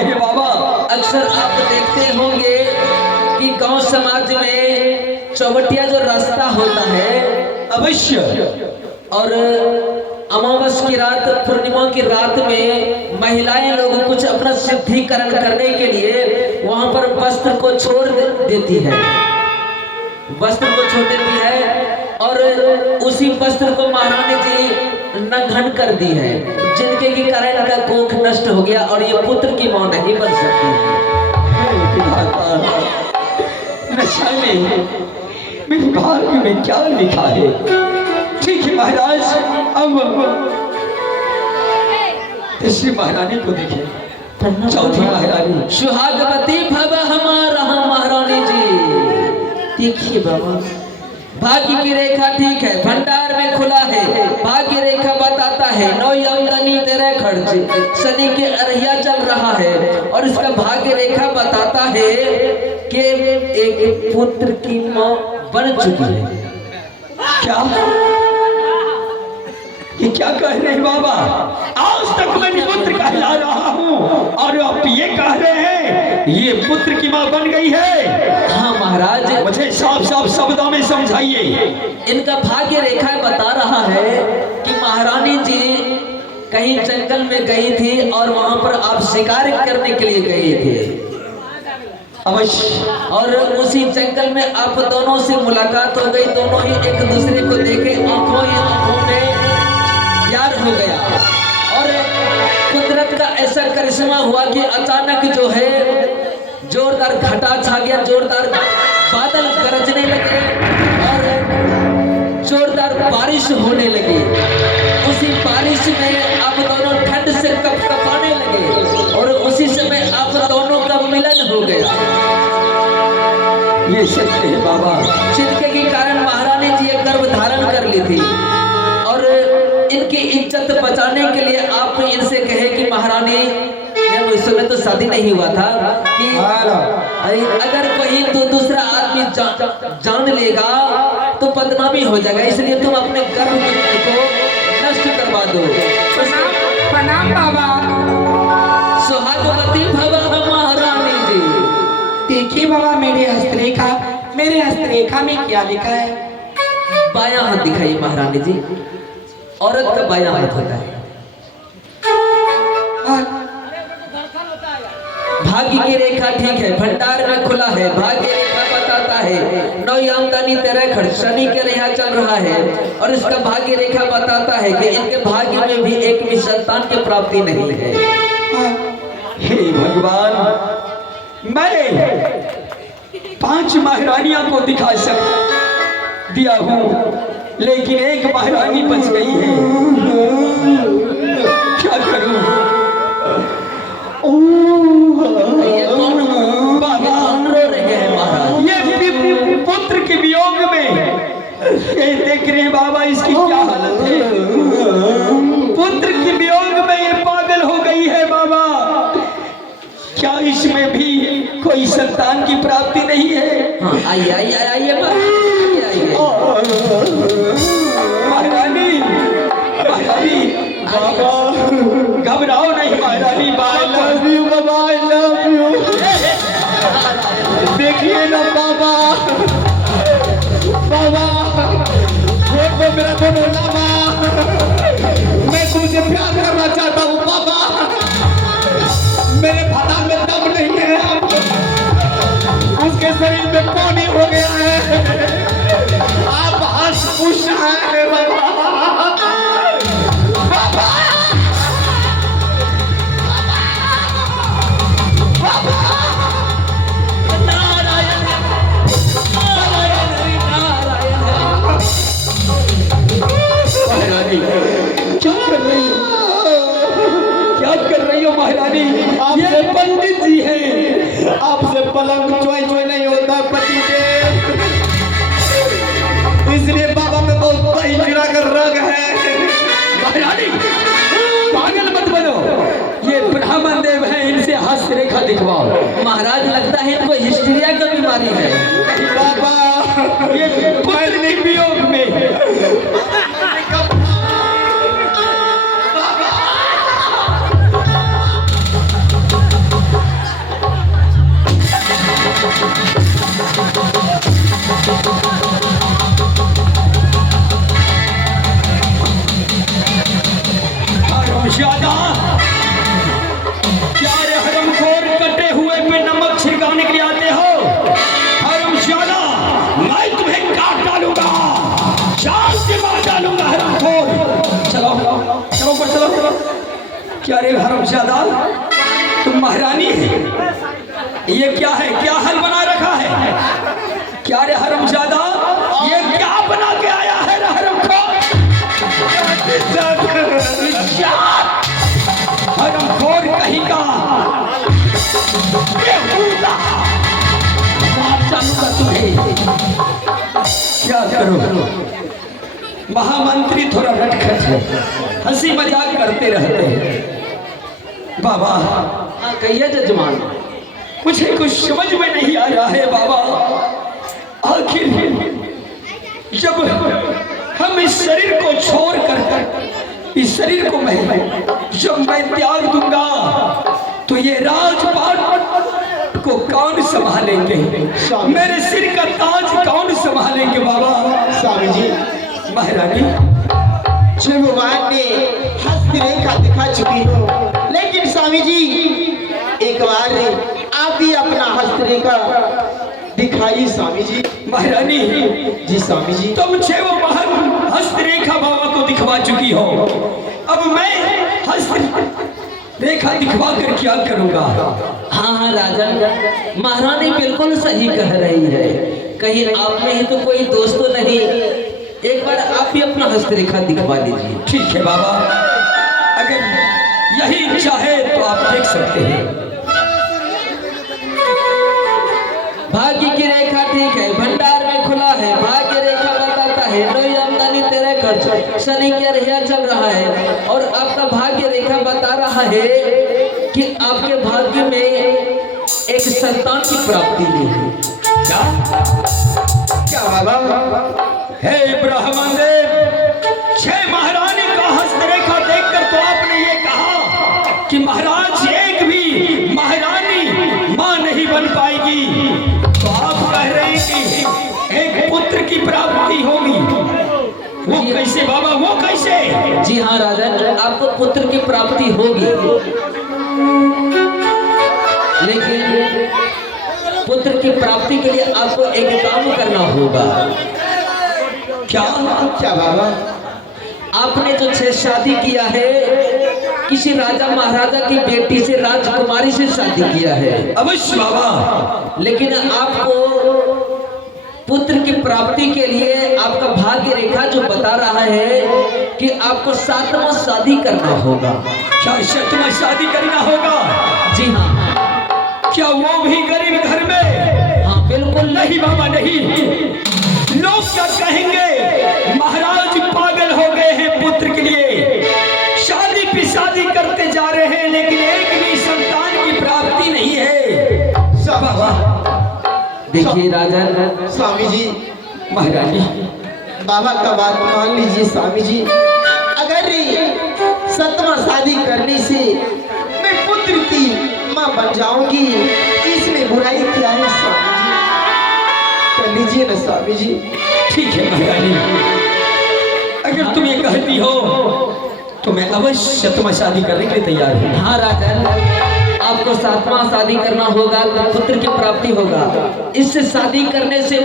रहे हैं बाबा? अक्सर आप देखते होंगे कि गांव समाज में चौबटिया जो रास्ता होता है, अवश्य, और अमावस की रात, पूर्णिमा की रात में महिलाएं लोग कुछ अपना सिद्धिकरण करने के लिए वहां पर वस्त्र को छोड़ देती है, वस्त्र को छोड़ देती है, और उसी वस्त्र को महारानी जी नंघन कर दी है, जिनके की कारण का कोख नष्ट हो गया और ये पुत्र की मां नहीं बन सकती है। नशा में मेरे भाग्य में क्या लिखा है? ठीक है महाराज, अब तीसरी महारानी को देखें। चौथी महारानी। सुहागवती भव हमारा महारानी जी। देखिए बाबा, भाग्य की रेखा ठीक है, भंडार में खुला है, भाग्य रेखा बताता है नई आमदनी तेरे खर्च, शनि के अरहिया चल रहा है, और इसका भाग्य रेखा बताता है कि एक पुत्र की मां बन चुकी है। क्या ये क्या कह रहे हैं बाबा? आज तक मैं पुत्र कहला रहा हूँ और आप ये कह रहे हैं ये पुत्र की माँ बन गई है? हाँ महाराज, मुझे साफ साफ शब्दों में समझाइए। इनका भाग्य रेखा बता रहा है कि महारानी जी कहीं जंगल में गई थी और वहां पर आप शिकार करने के लिए गए थे अवश्य, और उसी जंगल में आप दोनों से मुलाकात हो गई, दोनों ही एक दूसरे को देखे आंखों ही आंखों में प्यार हो गया, और कुदरत का ऐसा करिश्मा हुआ कि अचानक जो है जोरदार घटा छा गया, जोरदार बादल गरजने लगे और जोरदार बारिश होने लगी। उसी बारिश में आप दोनों ठंड से कपकपाने लगे और उसी समय आप दोनों का मिलन हो गया। ये सत्य है बाबा, जिनके के कारण महारानी जी एक गर्भ धारण कर ली थी, और इनकी इज्जत बचाने के लिए आप इनसे कहे कि महारानी, जब उस समय तो शादी नहीं हुआ था, कि अगर कोई तो दूसरा आदमी जान लेगा तो बदनामी हो जाएगा, इसलिए तुम अपने गर्भ को नष्ट करवा दो। प्रणाम बाबा। सुहागवती भव महारानी जी। देखिए बाबा, मेरे हस्तरेखा में क्या लिखा है? बायां हाथ दिखाइए महारानी जी। औरत का बायां हाथ होता है। भाग्य की रेखा ठीक है, भंडार में खुला है, भाग्य रेखा बताता है नई आमदनी तेरा खर्च, शनि के यहाँ चल रहा है, और इसका भाग्य रेखा बताता है कि इनके भाग्य में भी एक भी संतान की प्राप्ति नहीं है। हे भगवान, मैं 5 महारानियां को दिखा दिया हूँ, लेकिन एक महारानी बच गई है। क्या करूं? बाबा रो रहे हैं महाराज। ये पुत्र के वियोग में ये देख रहे हैं बाबा, इसकी क्या हालत है? पुत्र के वियोग में ये पागल हो गई है बाबा। क्या इसमें भी कोई संतान की प्राप्ति नहीं है? हाँ, आइए आइए आइए महारानी, महारानी, बाबा घबराओ नहीं महारानी, I love you Baba, I love you। देखिए ना बाबा, बाबा देखो मेरा दोनों लामा, मैं तुमसे प्यार करना चाहता हूँ बाबा, मेरे फटा में दम नहीं है, उसके शरीर में पानी हो गया है, आप हंस खुश हैं बाबा। क्या कर रही हो? क्या कर रही हो महारानी? ये पंडित जी हैं, आपसे पलंग चोई चोई नहीं होता पति के, इसलिए बाबा में बहुत बड़ी गिरा कर रंग है। महारानी पागल मत बनो, ये ब्राह्मण देव हैं, इनसे हस्त रेखा दिखवाओ। महाराज लगता है इनको हिस्टीरिया का बीमारी है। बाबा ये पुत्र वियोग में क्या रे हरामजादा, तुम महारानी है? ये क्या है? क्या हल बना रखा है? क्या रे हरामजादा, ये क्या बना के आया है रे हरामखोर? हरामखोर कहीं का, चालूंगा तुम्हें। क्या करो, महामंत्री थोड़ा नटखट है, हंसी मजाक करते रहते हैं। बाबा हाँ कहिए जजमान। मुझे कुछ समझ में नहीं आ रहा है बाबा। आखिर जब हम इस शरीर को छोड़ कर इस शरीर को जब मैं त्याग दूंगा तो ये राजपाट को कौन संभालेंगे? मेरे सिर का ताज कौन संभालेंगे बाबा? स्वामी जी, महारानी भगवान ने हस्तरेखा दिखा चुकी हो, लेकिन स्वामी जी एक बार आप भी अपना हस्तरेखा दिखाइए स्वामी जी। महारानी जी स्वामी जी, तुम छे वो महान हस्तरेखा बाबा को दिखवा चुकी हो, अब मैं हस्तरेखा दिखवा कर क्या करूंगा? हाँ हाँ राजन, महारानी बिल्कुल सही कह रही है। कहीं आप में ही तो कोई दोस्त तो नहीं? एक बार आप भी अपना हस्तरेखा दिखवा लीजिए। ठीक है बाबा, अगर यही इच्छा है तो आप देख सकते हैं। भाग्य की रेखा ठीक है, भंडार में खुला है। भाग्य रेखा बताता है नई आमदनी तेरे खर्च, शनि के रहिया चल रहा है। और आपका भाग्य रेखा बता रहा है कि आपके भाग्य में एक संतान की प्राप्ति हुई है। क्या क्या बाबा? हे ब्राह्मण देव, छह महारानी का हस्तरेखा देखकर तो आपने ये कहा कि महाराज एक भी महारानी मां नहीं बन पाएगी, तो आप कह रहे हैं कि एक पुत्र की प्राप्ति होगी। वो कैसे बाबा, वो कैसे? जी हाँ राजन, आपको पुत्र की प्राप्ति होगी, लेकिन पुत्र की प्राप्ति के लिए आपको एक काम करना होगा। क्या क्या बाबा? आपने जो छह शादी किया है, किसी राजा महाराजा की बेटी से, राजकुमारी से शादी किया है। अवश्य बाबा, लेकिन आपको पुत्र की प्राप्ति के लिए आपका भाग्य रेखा जो बता रहा है कि आपको 7वां शादी करना होगा। क्या 7वां शादी करना होगा? जी हाँ। क्या वो भी गरीब घर में? हाँ बिल्कुल नहीं बाबा नहीं, लोग क्या कहेंगे? महाराज पागल हो गए हैं पुत्र के लिए, शादी पे शादी करते जा रहे हैं, लेकिन एक भी संतान की प्राप्ति नहीं है। बाबा देखिए राजन, स्वामी जी, महारानी बाबा का बात मान लीजिए स्वामी जी। अगर 7वां शादी करने से मैं पुत्र की मां बन जाऊंगी, इसमें बुराई क्या है स्वामी जी? कर लीजिए ना स्वामी जी। ठीक है महारानी, अगर तुम ये कहती हो तो मैं अवश्य 7वां शादी करने के लिए तैयार हूँ। हाँ राजन, आपको 7वां शादी करना होगा तो पुत्र की प्राप्ति होगा। इससे शादी करने से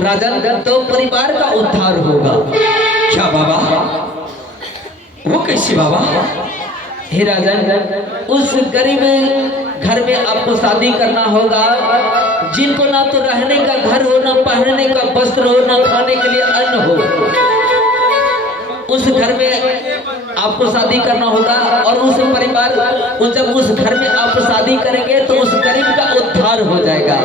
राजन तो परिवार का उद्धार होगा। क्या बाबा, वो कैसे बाबा? हे राजन, उस गरीब घर में आपको शादी करना होगा जिनको ना तो रहने का घर हो, ना पहनने का वस्त्र हो, ना खाने के लिए अन्न हो। उस घर में आपको शादी करना होगा और उस परिवार, जब उस घर में आप शादी करेंगे तो उस गरीब का उद्धार हो जाएगा।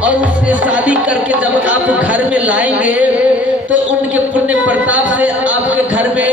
और उससे शादी करके जब आप घर में लाएंगे तो उनके पुण्य प्रताप से आपके घर में